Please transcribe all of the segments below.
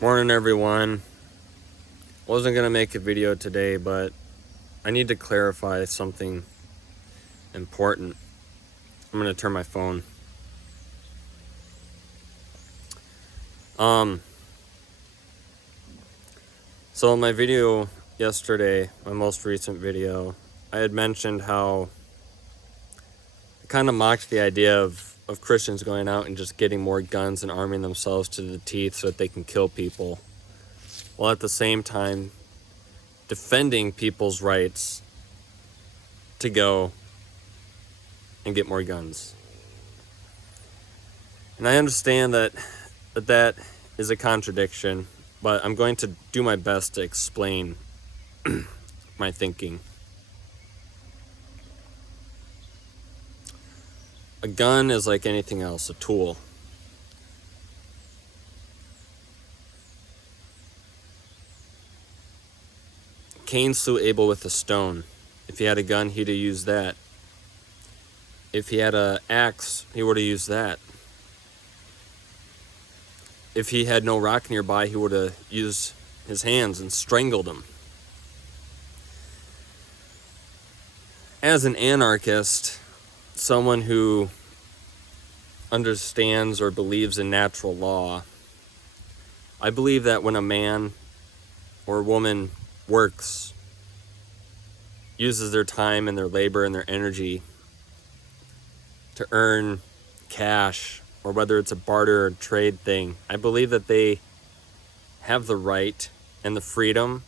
Morning, everyone. Wasn't gonna make a video today, but I need to clarify something important. I'm gonna turn my phone. So in my video yesterday, my most recent video, I had mentioned how I kind of mocked the idea of Christians going out and just getting more guns and arming themselves to the teeth so that they can kill people, while at the same time defending people's rights to go and get more guns. And I understand that is a contradiction, but I'm going to do my best to explain my thinking. A gun is like anything else, a tool. Cain slew Abel with a stone. If he had a gun, he'd have used that. If he had an axe, he would have used that. If he had no rock nearby, he would have used his hands and strangled him. As an anarchist, someone who understands or believes in natural law, I believe that when a man or a woman works, uses their time and their labor and their energy to earn cash, or whether it's a barter or trade thing, I believe that they have the right and the freedom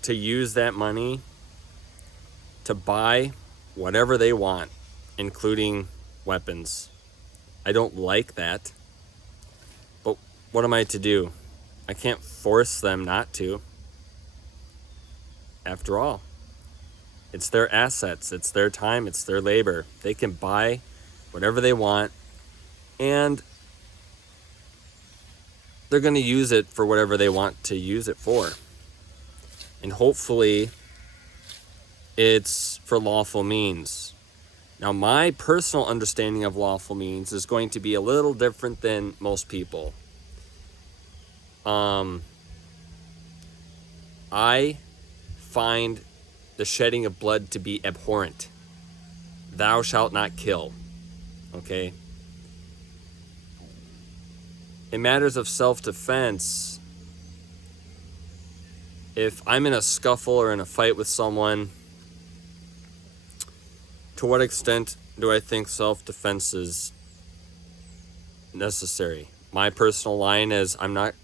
to use that money to buy whatever they want, including weapons. I don't like that, but what am I to do? I can't force them not to. After all, it's their assets, it's their time, it's their labor. They can buy whatever they want, and they're going to use it for whatever they want to use it for. And hopefully, it's for lawful means. Now, my personal understanding of lawful means is going to be a little different than most people. I find the shedding of blood to be abhorrent. Thou shalt not kill. Okay? In matters of self-defense, if I'm in a scuffle or in a fight with someone, to what extent do I think self-defense is necessary? My personal line is I'm not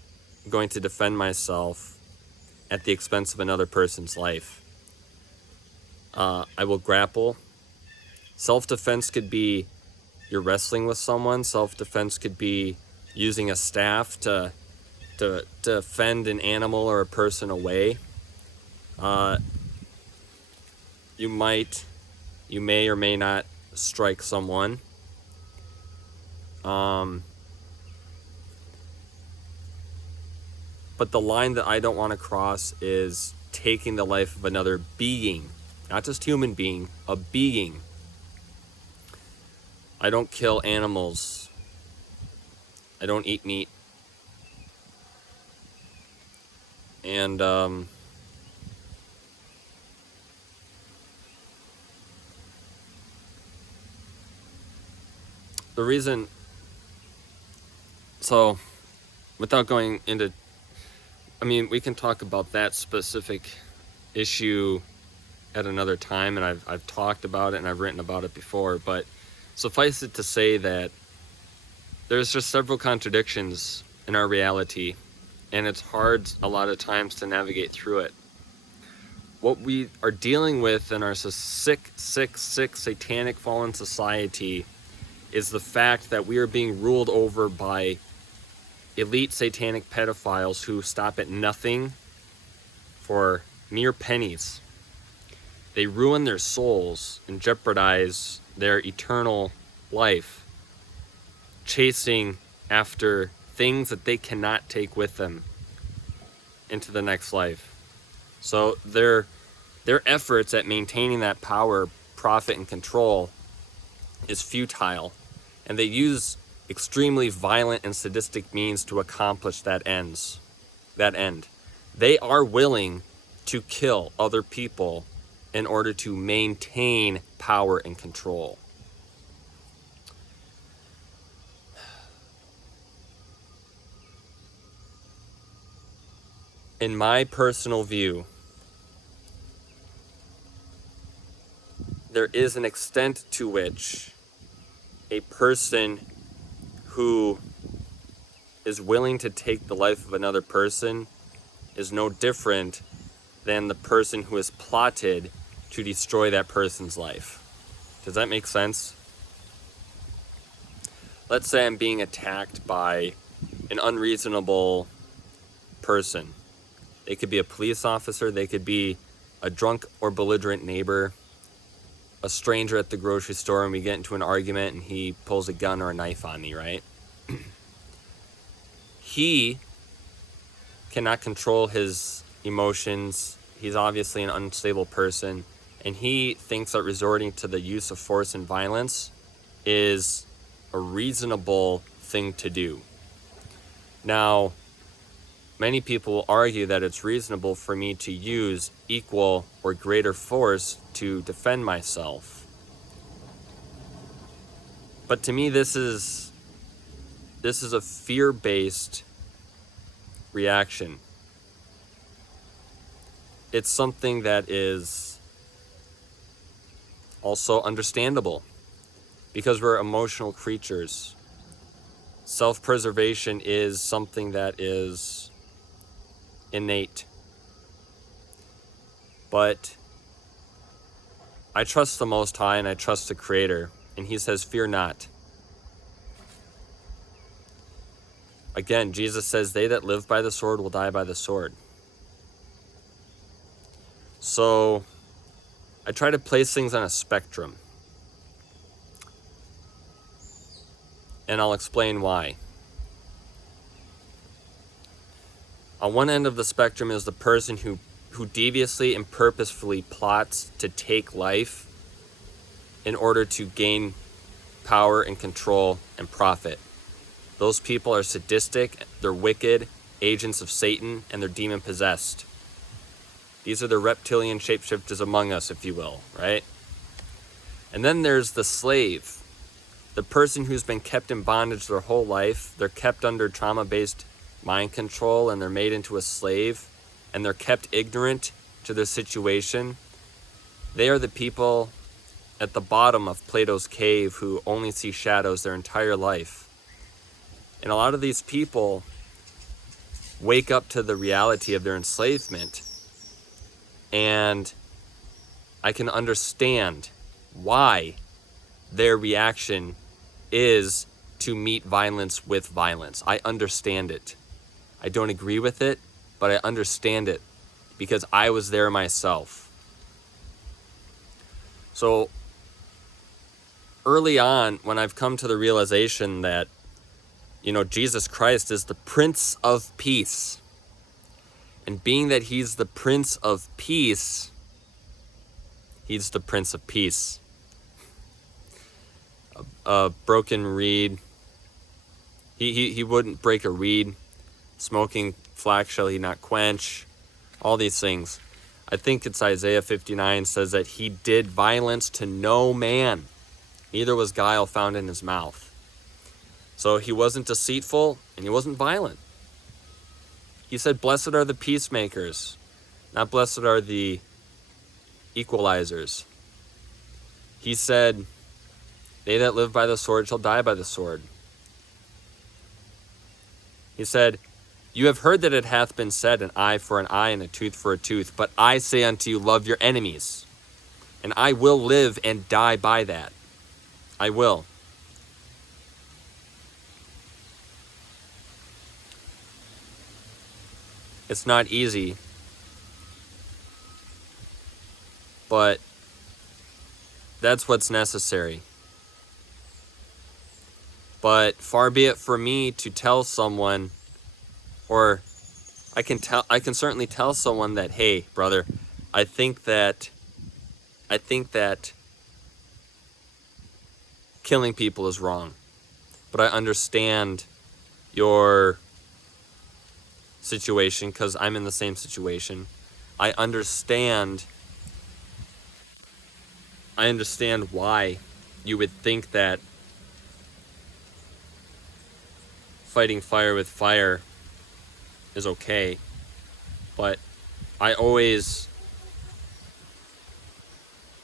going to defend myself at the expense of another person's life. I will grapple. Self-defense could be you're wrestling with someone. Self-defense could be using a staff to fend an animal or a person away. You may or may not strike someone. But the line that I don't want to cross is taking the life of another being, not just human being, a being. I don't kill animals. I don't eat meat. And the reason, so without going into, we can talk about that specific issue at another time, and I've talked about it and I've written about it before, but suffice it to say that there's just several contradictions in our reality, and it's hard a lot of times to navigate through it. What we are dealing with in our sick, satanic fallen society is the fact that we are being ruled over by elite satanic pedophiles who stop at nothing for mere pennies. They ruin their souls and jeopardize their eternal life, chasing after things that they cannot take with them into the next life. So their efforts at maintaining that power, profit, and control is futile. And they use extremely violent and sadistic means to accomplish that end. They are willing to kill other people in order to maintain power and control. In my personal view, there is an extent to which a person who is willing to take the life of another person is no different than the person who has plotted to destroy that person's life. Does that make sense? Let's say I'm being attacked by an unreasonable person. They could be a police officer, they could be a drunk or belligerent neighbor, a stranger at the grocery store, and we get into an argument and he pulls a gun or a knife on me, right? He cannot control his emotions. He's obviously an unstable person, and he thinks that resorting to the use of force and violence is a reasonable thing to do. Now, many people will argue that it's reasonable for me to use equal or greater force to defend myself. But to me, this is a fear-based reaction. It's something that is also understandable because we're emotional creatures. Self-preservation is something that is innate. But I trust the Most High and I trust the Creator, and He says, fear not. Again, Jesus says, they that live by the sword will die by the sword. So I try to place things on a spectrum. And I'll explain why. On one end of the spectrum is the person who deviously and purposefully plots to take life in order to gain power and control and profit. Those people are sadistic, they're wicked, agents of Satan, and they're demon-possessed. These are the reptilian shapeshifters among us, if you will, right? And then there's the slave, the person who's been kept in bondage their whole life. They're kept under trauma-based mind control, and they're made into a slave, and they're kept ignorant to their situation. They are the people at the bottom of Plato's cave who only see shadows their entire life. And a lot of these people wake up to the reality of their enslavement, and I can understand why their reaction is to meet violence with violence. I understand it. I don't agree with it, but I understand it because I was there myself. So early on, when I've come to the realization that, Jesus Christ is the Prince of Peace, and being that He's the Prince of Peace, He's the Prince of Peace. A broken reed, he wouldn't break a reed. Smoking flax shall He not quench. All these things. I think it's Isaiah 59 says that He did violence to no man, neither was guile found in His mouth. So He wasn't deceitful and He wasn't violent. He said, blessed are the peacemakers, not blessed are the equalizers. He said, they that live by the sword shall die by the sword. He said, you have heard that it hath been said, an eye for an eye and a tooth for a tooth. But I say unto you, love your enemies. And I will live and die by that. I will. It's not easy. But that's what's necessary. But far be it for me to tell someone, or I can certainly tell someone that, hey, brother, I think that killing people is wrong. but I understand your situation because I'm in the same situation. I understand why you would think that fighting fire with fire is okay, but I always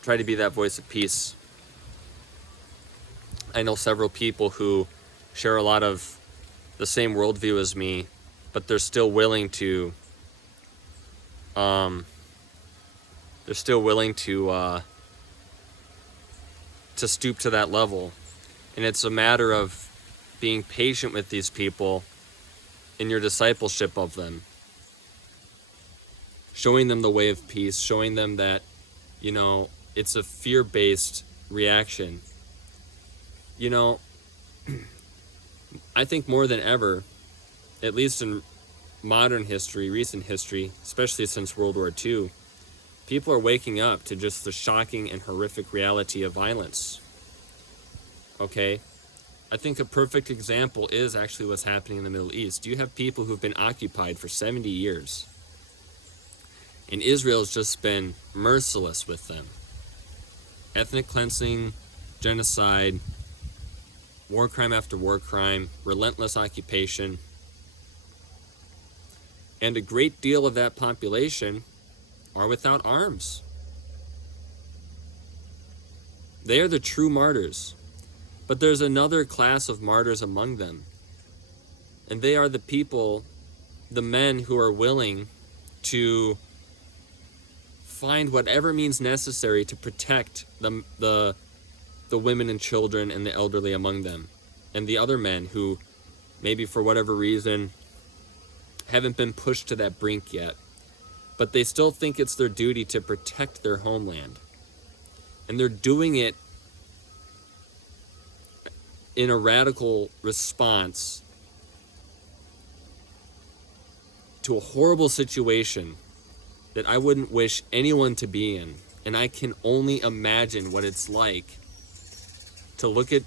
try to be that voice of peace. I know several people who share a lot of the same worldview as me, but they're still willing to stoop to that level. And it's a matter of being patient with these people in your discipleship of them, showing them the way of peace, showing them that, it's a fear-based reaction. I think more than ever, at least in modern history, recent history, especially since World War II, people are waking up to just the shocking and horrific reality of violence. Okay? I think a perfect example is actually what's happening in the Middle East. You have people who've been occupied for 70 years. And Israel's just been merciless with them. Ethnic cleansing, genocide, war crime after war crime, relentless occupation. And a great deal of that population are without arms. They are the true martyrs. But there's another class of martyrs among them. And they are the people, the men who are willing to find whatever means necessary to protect the women and children and the elderly among them. And the other men who, maybe for whatever reason, haven't been pushed to that brink yet. But they still think it's their duty to protect their homeland. And they're doing it in a radical response to a horrible situation that I wouldn't wish anyone to be in. And I can only imagine what it's like to look at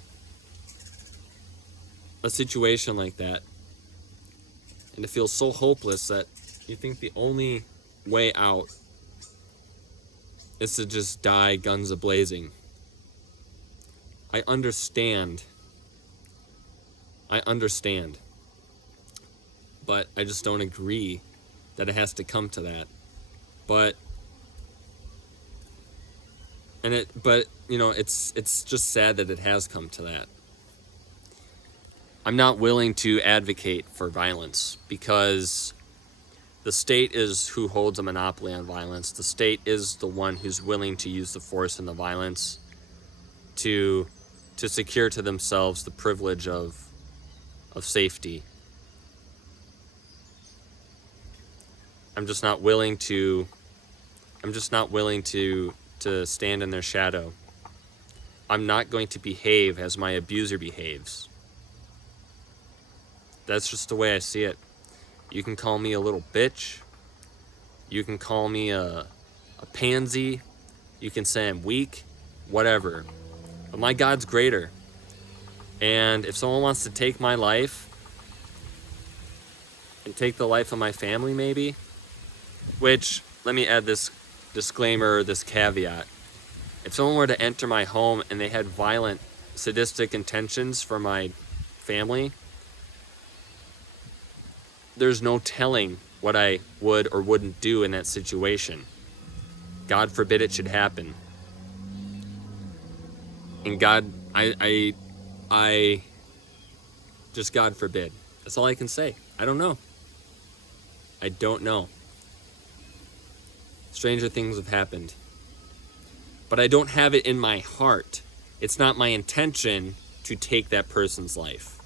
a situation like that and to feel so hopeless that you think the only way out is to just die guns a-blazing. I understand, but I just don't agree that it has to come to that. But it's just sad that it has come to that. I'm not willing to advocate for violence because the state is who holds a monopoly on violence. The state is the one who's willing to use the force and the violence to secure to themselves the privilege of safety. I'm just not willing to stand in their shadow. I'm not going to behave as my abuser behaves. That's just the way I see it. You can call me a little bitch. You can call me a pansy. You can say I'm weak, whatever. But my God's greater. And if someone wants to take my life and take the life of my family maybe, which, let me add this disclaimer, this caveat. If someone were to enter my home and they had violent, sadistic intentions for my family, there's no telling what I would or wouldn't do in that situation. God forbid it should happen. And God, I just God forbid. That's all I can say. I don't know. I don't know. Stranger things have happened. But I don't have it in my heart. It's not my intention to take that person's life,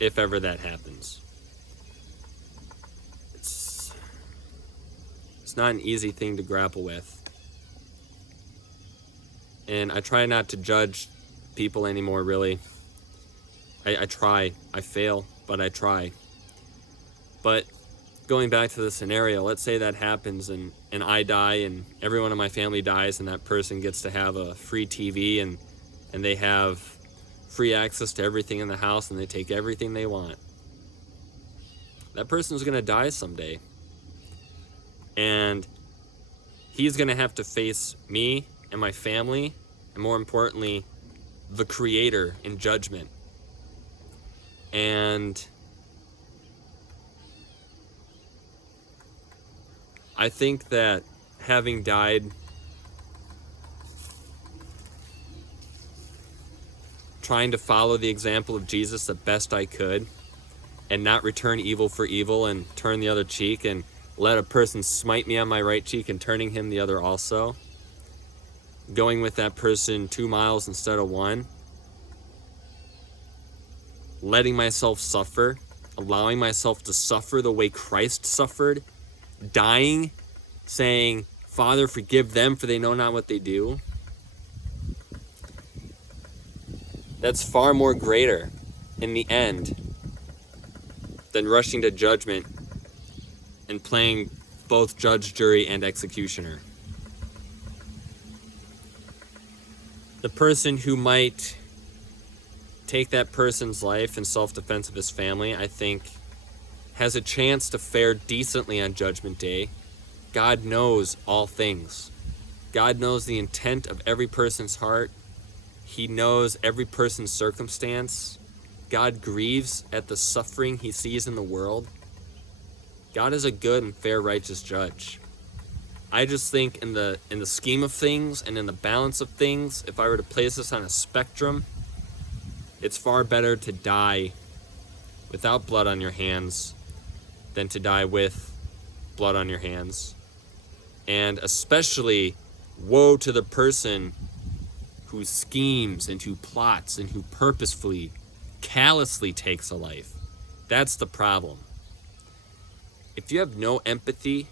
if ever that happens. It's not an easy thing to grapple with. And I try not to judge people anymore, really. I try. I fail, but I try. But going back to the scenario, let's say that happens and I die and everyone in my family dies and that person gets to have a free TV and they have free access to everything in the house and they take everything they want. That person's going to die someday. And he's going to have to face me and my family, and more importantly, the Creator in judgment. And I think that having died, trying to follow the example of Jesus the best I could, and not return evil for evil and turn the other cheek and let a person smite me on my right cheek and turning him the other also, going with that person 2 miles instead of 1, letting myself suffer, allowing myself to suffer the way Christ suffered, dying, saying, Father, forgive them, for they know not what they do. That's far more greater in the end than rushing to judgment and playing both judge, jury, and executioner. The person who might take that person's life in self-defense of his family, I think, has a chance to fare decently on Judgment Day. God knows all things. God knows the intent of every person's heart. He knows every person's circumstance. God grieves at the suffering he sees in the world. God is a good and fair, righteous judge. I just think in the scheme of things and in the balance of things, if I were to place this on a spectrum, it's far better to die without blood on your hands than to die with blood on your hands. And especially, woe to the person who schemes and who plots and who purposefully, callously takes a life. That's the problem. If you have no empathy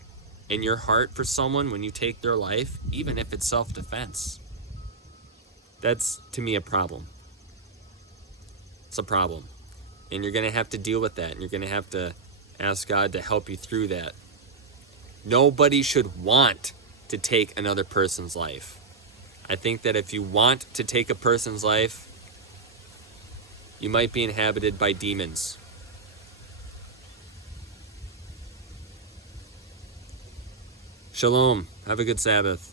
in your heart for someone when you take their life, even if it's self-defense, that's, to me, a problem. It's a problem. And you're going to have to deal with that. And you're going to have to ask God to help you through that. Nobody should want to take another person's life. I think that if you want to take a person's life, you might be inhabited by demons. Shalom. Have a good Sabbath.